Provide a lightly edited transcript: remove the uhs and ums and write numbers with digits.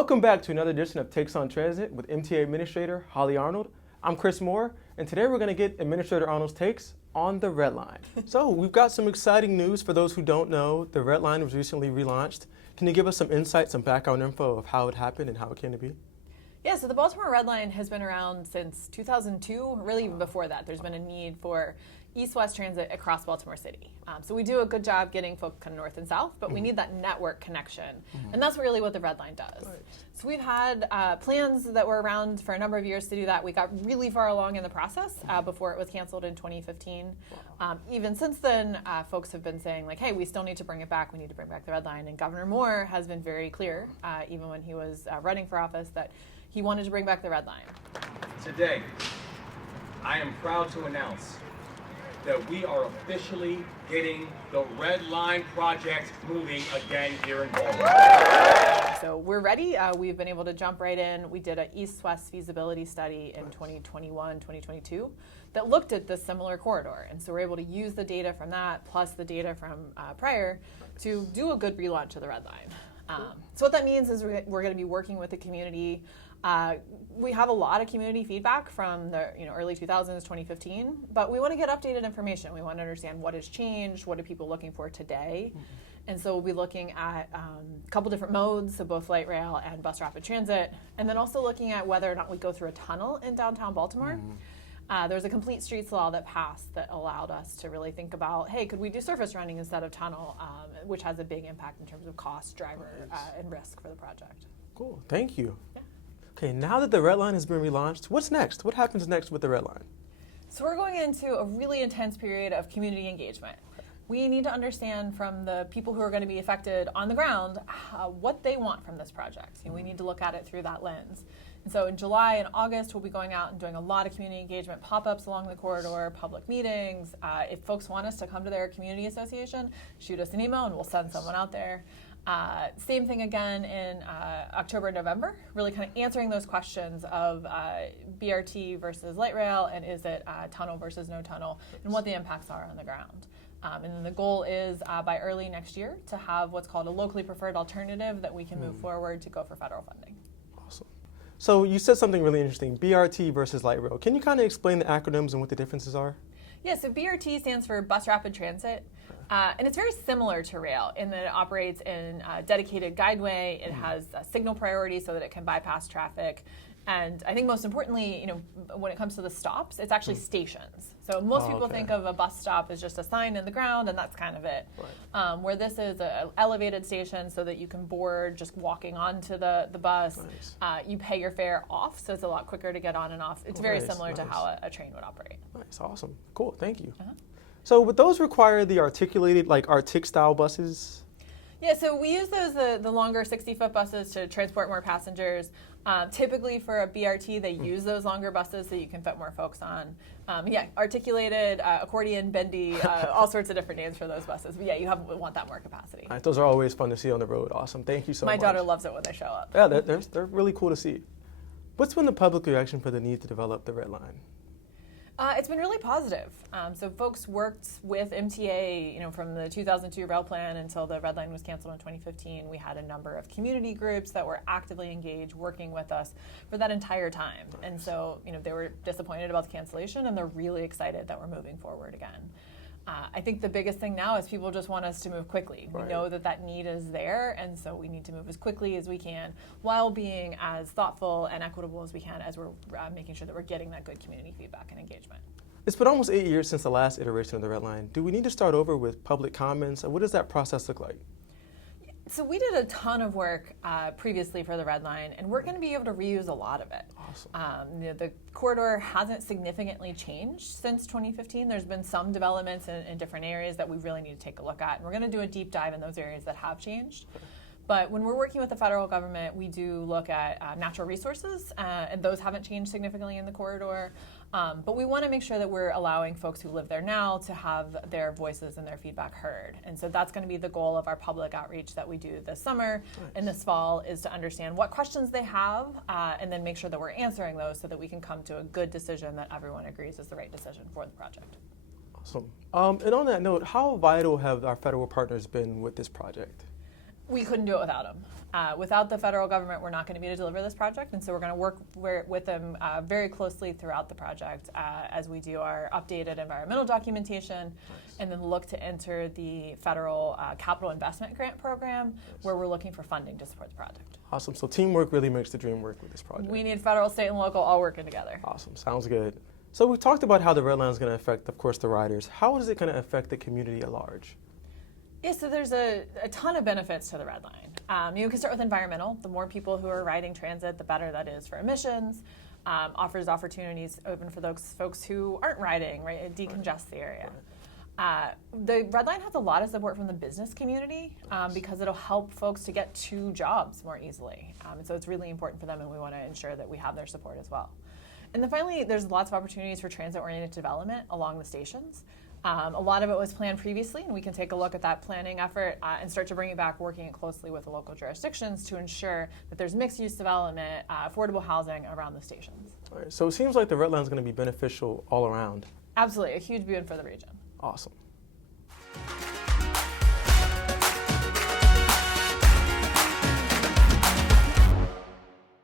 Welcome back to another edition of Takes on Transit with MTA Administrator Holly Arnold. I'm Chris Moore, and today we're going to get Administrator Arnold's takes on the Red Line. So we've got some exciting news for those who don't know. The Red Line was recently relaunched. Can you give us some insight, some background info of how it happened and how it came to be? Yeah, so the Baltimore Red Line has been around since 2002, really even before that. There's been a need for east-west transit across Baltimore City. So we do a good job getting folks kind of north and south, but we need that network connection. And that's really what the Red Line does. Right. So we've had plans that were around for a number of years to do that. We got really far along in the process before it was canceled in 2015. Even since then, folks have been saying, like, hey, we still need to bring it back. We need to bring back the Red Line. And Governor Moore has been very clear, even when he was running for office, that he wanted to bring back the Red Line. Today, I am proud to announce that we are officially getting the Red Line project moving again here in Baltimore. So we're ready. We've been able to jump right in. We did an east-west feasibility study in 2021, 2022 that looked at this similar corridor. And so we're able to use the data from that plus the data from prior to do a good relaunch of the Red Line. So what that means is we're going to be working with the community. We have a lot of community feedback from the early 2000s, 2015, but we want to get updated information. We want to understand what has changed, what are people looking for today. And so we'll be looking at a couple different modes, so both light rail and bus rapid transit, and then also looking at whether or not we go through a tunnel in downtown Baltimore. There's a complete streets law that passed that allowed us to really think about, hey, could we do surface running instead of tunnel, which has a big impact in terms of cost, driver, and risk for the project. Cool, thank you. Yeah. Okay, now that the Red Line has been relaunched, what's next? What happens next with the Red Line? So we're going into a really intense period of community engagement. We need to understand from the people who are going to be affected on the ground what they want from this project. We need to look at it through that lens. And so in July and August, we'll be going out and doing a lot of community engagement pop-ups along the corridor, public meetings. If folks want us to come to their community association, shoot us an email and we'll send someone out there. Same thing again in October and November, really kind of answering those questions of BRT versus light rail, and is it tunnel versus no tunnel, and what the impacts are on the ground. And then the goal is by early next year to have what's called a locally preferred alternative that we can move forward to go for federal funding. Awesome. So you said something really interesting, BRT versus light rail. Can you kind of explain the acronyms and what the differences are? Yeah, so BRT stands for Bus Rapid Transit, and it's very similar to rail in that it operates in a dedicated guideway. It has signal priority so that it can bypass traffic. And I think most importantly, when it comes to the stops, it's actually stations. So most people think of a bus stop as just a sign in the ground, and that's kind of it. Right. Where this is an elevated station so that you can board just walking onto the bus. Nice. You pay your fare off, so it's a lot quicker to get on and off. It's very similar to how a train would operate. Nice, awesome, cool, thank you. So would those require the articulated, like Artic-style buses? Yeah, so we use those, the longer 60-foot buses to transport more passengers. Typically for a BRT, they use those longer buses so you can fit more folks on. Articulated, accordion, bendy, all sorts of different names for those buses. But yeah, you want that more capacity. All right, those are always fun to see on the road. Awesome, thank you so much. My daughter loves it when they show up. Yeah, they're really cool to see. What's been the public reaction for the need to develop the Red Line? It's been really positive. So folks worked with MTA, from the 2002 rail plan until the Red Line was canceled in 2015. We had a number of community groups that were actively engaged, working with us for that entire time. Nice. And so, they were disappointed about the cancellation, and they're really excited that we're moving forward again. I think the biggest thing now is people just want us to move quickly. Right. We know that need is there, and so we need to move as quickly as we can while being as thoughtful and equitable as we can as we're making sure that we're getting that good community feedback and engagement. It's been almost 8 years since the last iteration of the Red Line. Do we need to start over with public comments? What does that process look like? So we did a ton of work previously for the Red Line, and we're going to be able to reuse a lot of it. Awesome. The corridor hasn't significantly changed since 2015. There's been some developments in different areas that we really need to take a look at, and we're going to do a deep dive in those areas that have changed. But when we're working with the federal government, we do look at natural resources, and those haven't changed significantly in the corridor. But we want to make sure that we're allowing folks who live there now to have their voices and their feedback heard. And so that's going to be the goal of our public outreach that we do this summer and this fall, is to understand what questions they have and then make sure that we're answering those so that we can come to a good decision that everyone agrees is the right decision for the project. Awesome. And on that note, how vital have our federal partners been with this project? We couldn't do it without them. Without the federal government, we're not going to be able to deliver this project, and so we're going to work with them very closely throughout the project as we do our updated environmental documentation, and then look to enter the federal capital investment grant program, where we're looking for funding to support the project. Awesome. So teamwork really makes the dream work with this project. We need federal, state, and local all working together. Awesome. Sounds good. So we talked about how the Red Line is going to affect, of course, the riders. How is it going to affect the community at large? Yeah, so there's a ton of benefits to the Red Line. You can start with environmental. The more people who are riding transit, the better that is for emissions. Offers opportunities open for those folks who aren't riding, right? It decongests the area. The Red Line has a lot of support from the business community because it'll help folks to get to jobs more easily. And so it's really important for them, and we want to ensure that we have their support as well. And then finally, there's lots of opportunities for transit-oriented development along the stations. A lot of it was planned previously, and we can take a look at that planning effort and start to bring it back, working closely with the local jurisdictions to ensure that there's mixed-use development, affordable housing around the stations. All right, so it seems like the Red Line is going to be beneficial all around. Absolutely, a huge boon for the region. Awesome.